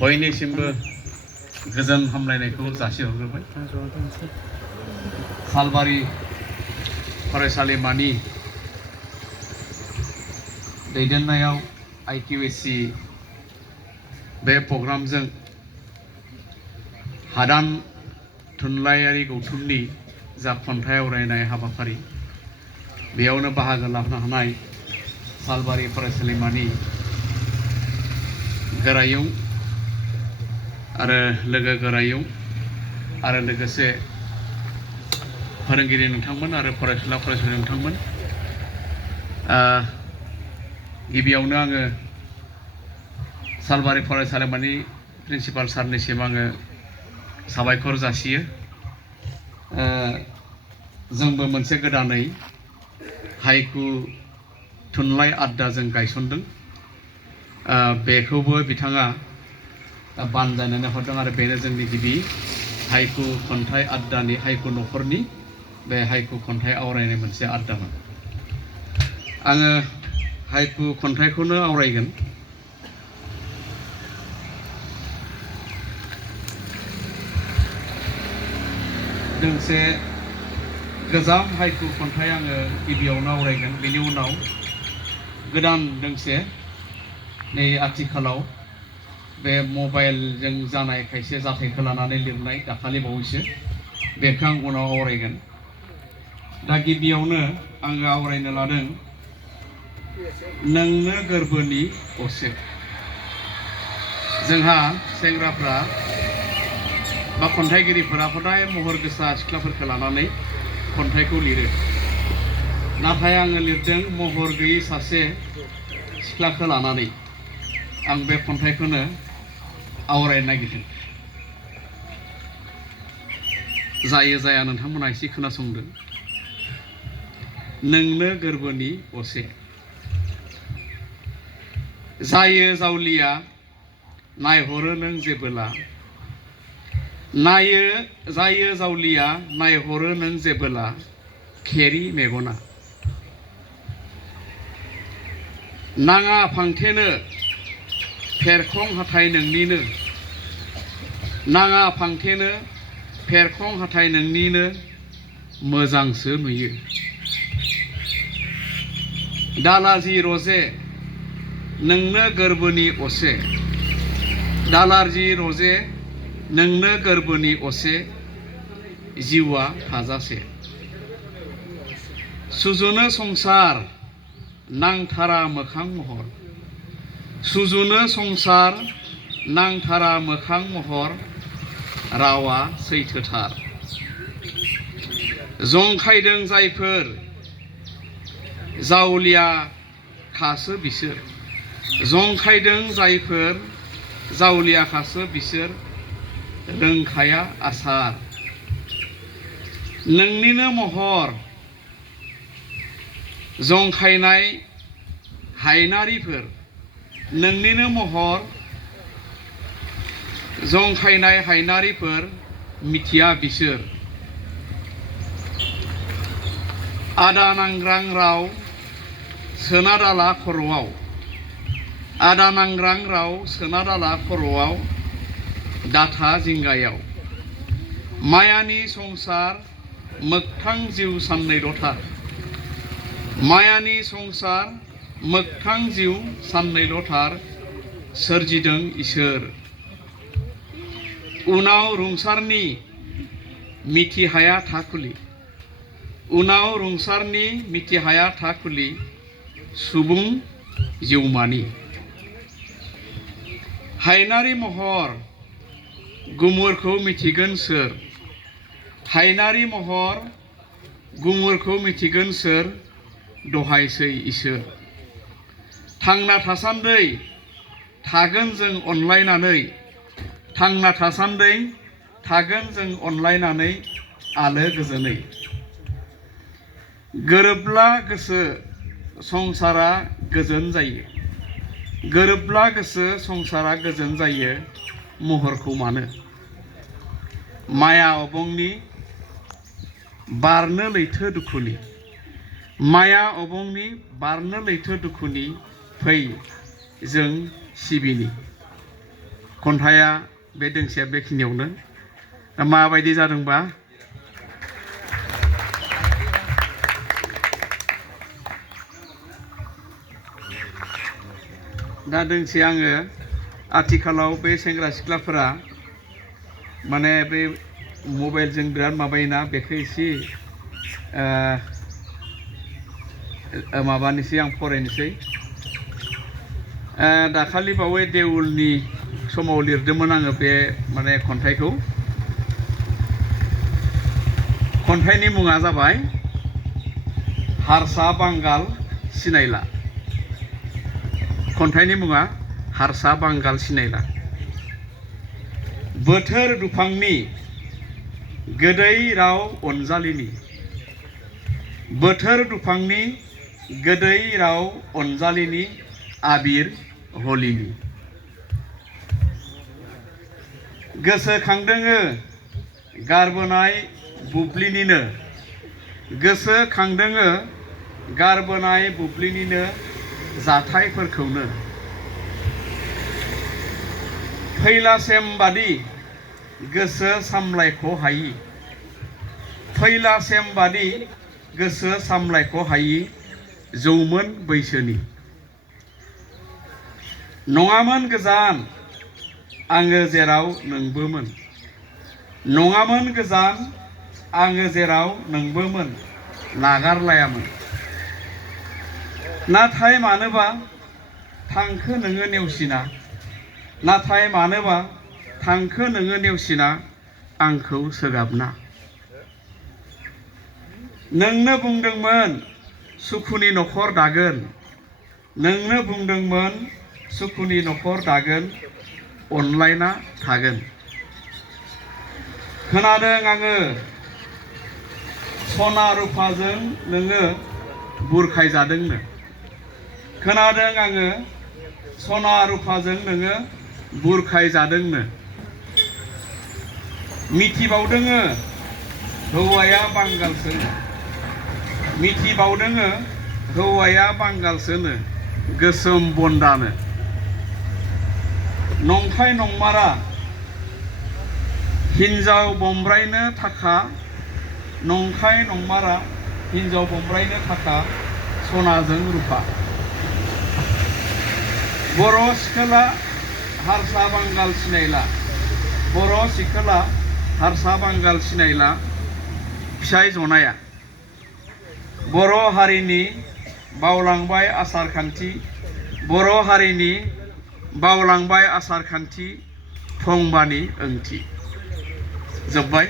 बयनिसिमबो गोजोन हामलायनायखौ जासिहरग्रोबाय। सालबारि फरायसालिमानि दैदेननायाव IQAC बे प्रग्रामजों हादान थुनलाइयारि गौथुमनि जा खन्थाइ आवरायनाय हाबाफारि बेयावनो बाहागो लानो हानाय सालबारि फरायसालिमानि गोरायुं आरो लोगो गोरायुं आरो लोगोसे फोरोंगिरि नोंथांमोन आरो फरायसुला फरायसुलि नोंथांमोन, गिबियावनो आङो सालबारि फरायसालिमानि प्रिन्सिपाल सारनिसिम आङो साबायखर जासियो। जोंबो मोनसे गोदानै हाइकु थुनलाइ आड्डा जों गायसनदों, बेखौबो बिथाङा बानजायनानै हरदों आरो बेनो जोंनि गिबि हाइकु खन्थाइ आड्डानि हाइकु न'खरनि बे हाइकु खन्थाइ आवरायनाय मोनसे आड्डामोन। आङो हाइकु खन्थाइखौनो आवरायगोन। दोंसे गोजाम हाइकु खन्थाइ आङो गिबियावनो आवरायगोन, बेनि उनाव गोदान दोंसे नै आथिखालाव बे मबाइलजों जानाय खायसे जाथायखौ लानानै लिरनाय दाखालि बावैसो, बेखौ आं उनाव आवरायगोन। दा गिबियावनो आङो आवरायनो लादों नोंनो गोरबोनि असे। जोंहा सेंग्राफ्रा बा खन्थाइगिरिफोरा हदाय महर गोसा सिख्लाफोरखौ लानानै खन्थाइखौ लिरो, नाथाय आङो लिरदों महर गैयै सासे सिख्लाखौ लानानै आं बे खन्थाइखौनो आवरायनो नागिरदों। जायो जाया नोंथांमोना एसे खोनासंदो। नोंनो गोरबोनि असे। जायो जावलिया नायहरो नों जेबोला, जायो जावलिया नायहरो नों जेबोला खेरि मेगना। नाङा फांथेनो फेरखं हाथाय नोंनिनो, नाङा फांथेनो फेरखं हाथाय नोंनिनो मोजांसो नुयो। दालाजि रजे नोंनो गोरबोनि असे, दालारजि रजे नोंनो गोरबोनि असे जिउआ थाजासे। सुजुनो संसार नांथारा मोखां महर, सुजुनो संसार नांथारा मोखां महर रावा सैथोथार। जंखायदों जायफोर जावलिया खासो बिसोर, जंखायदों जायफोर जावलिया खासो बिसोर रोंखाया आसार। नोंनिनो महर जंखायनाय हायनारिफोर, नोंनिनो महर जंखायनाय हायनारिफोर मिथिया बिसोर। आदा नांग्रां राव सोना दाला खर'आव, आदा नांग्रां राव सोना दाला खर'आव दाथा जिंगायाव। मायानि संसार मोगथां जिउ साननैल'थार, मायानि संसार मोगथां जिउ साननैल'थार सोरजिदों इसोर। उनाव रुंसारनि मिथिहाया थाखुलि, उनाव रुंसारनि मिथिहाया थाखुलि सुबुं जिउमानि। हायनारि महर गुमुरखौ मिथिगोन सोर, हायनारि महर गुमुरखौ मिथिगोन सोर दहायसै इसोर। थांना थासान्दै थागोन जों अनलायनानै, थांना थासान्दै थागोन जों अनलायनानै आलो गोजोनै। गोरोबला गोसो संसारा गोजोन जायो, गोरोबला गोसो संसारा गोजोन जायो महरखौ मानो। माया अबंनि बारनो लैथो दुखुनि, माया अबंनि बारनो लैथो दुखुनि फै जों सिबिनि। खन्थाइया बे दोंसेया बेखिनियावनो दा माबायदि जादोंबा दा दोंसे आङो आथिखालाव बे सेंग्रा सिख्लाफोरा माने बे मबाइलजों बिराद माबायोना बेखौ एसे माबानोसै आं फरायनोसै दाखालि बावै देउलनि समाव लिरदोंमोन आङो बे माने खन्थाइखौ खन्थाइनि मुङा जाबाय हारसा बांगाल सिनायला खन्थाइनि मुङा हारसा बांगाल सिनायला बोथोर दुफांनि गोदै राव अनजालिनि बोथोर दुफांनि गोदै राव अनजालिनि आबिर हलिनि गोसोखांदोङो गारबोनाय बुब्लिनिनो गोसोखांदोङो गारबोनाय बुब्लिनिनो जाथायफोरखौनो फैलासेम बादि गोसो सामलायख' हायि फैलासेम बादि गोसो सामलायख' हायि जौमोन बैसोनि नङामोन गोजान आङो जेराव नोंबोमोन नङामोन गोजान आङो जेराव नोंबोमोन नागारलायामोन नाथाय मानोबा थांखो नोङो नेवसिना नाथाय मानोबा थांखो नोङो नेवसिना आंखौ सोगाबना नोंनो बुंदोंमोन सुखुनि न'खर दागोन नोंनो बुंदोंमोन सुखुनि न'खर दागोन अनलायना थागोन खोनादों आङो सना रुफाजों नोङो बुरखायजादोंनो खोनादों आङो सना रुफाजों नोङो बुरखायजादोंनो मिथिबावदोङो हौवाया बांगालसोनो मिथिबावदोङो हौवाया बांगालसोनो गोसोम बन्दानो नंखाय नंमारा हिन्जाव बमब्रायनो थाखा नंखाय नंमारा हिन्जाव बमब्रायनो थाखा सनाजों रुफा बर' सिखोला हारसा बांगाल सिनायला बर' सिखोला हारसा बांगाल सिनायला फिसाय जनाया बर' हारिनि बावलांबाय आसार खान्थि बर' हारिनि बावलांबाय आसार खान्थि फंबानि ओंथि जोब्बाय।